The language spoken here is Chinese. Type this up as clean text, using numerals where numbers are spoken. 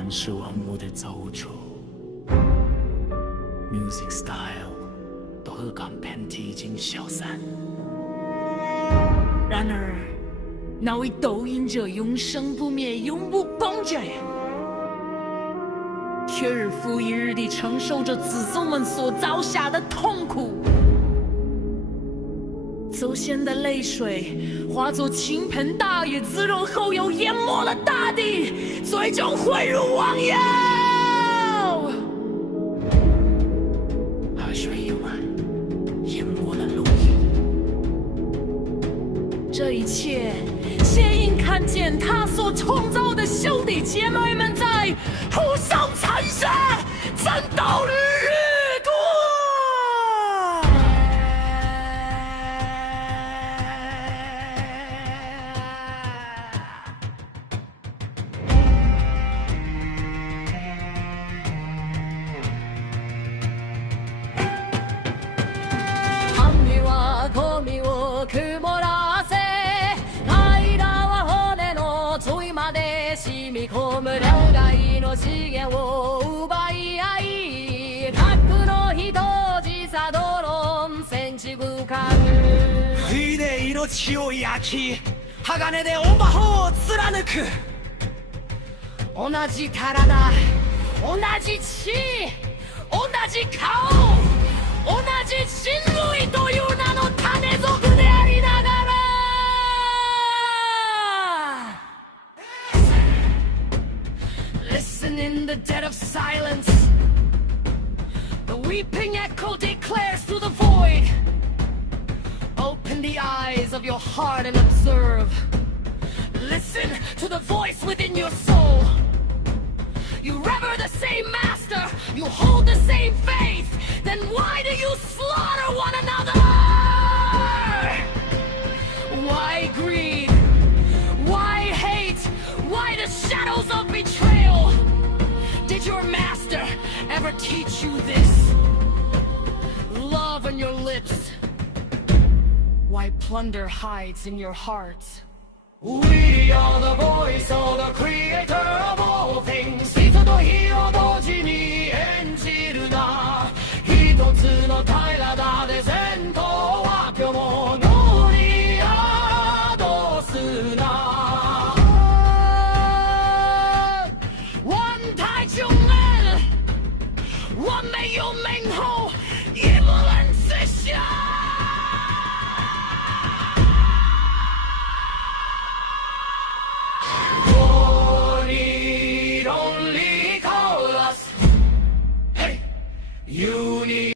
满是万物的走出 ，music style 都和港片几经消散。然而，那位抖音者永生不灭，永不崩解，却日复一日地承受着子孙们所遭下的痛苦。祖先的泪水化作倾盆大雨，滋润后又淹没了大地，最终汇入汪洋。海水溢满，淹没了陆地。这一切，谢印看见他所创造的兄弟姐妹们在互相残杀，战斗日日过。髪はゴミを曇らせ、間は骨の髄まで染み込む両替の資源を奪い合い、核の人質ドローン戦地深く火で命を焼き、鋼でオンバホを貫く。同じ体、同じ血、同じ顔、同じ人類という名の種族でありながら Listen in the dead of silence, the weeping echo declares through the void. Open the eyes of your heart and observe. Listen to the voice within your soul. You rever the same master, you hold the same faith. Then why do you slaughter one another? Why greed? Why hate? Why the shadows of betrayal? Did your master ever teach you this? Love on your lips. Why plunder hides in your heart? We are the voice of the creator of all things. 人と火を同時に演じるな。一つの平らで戦闘は今日も乗り宿すな。万太中人，我没有名号，也不能自下。You need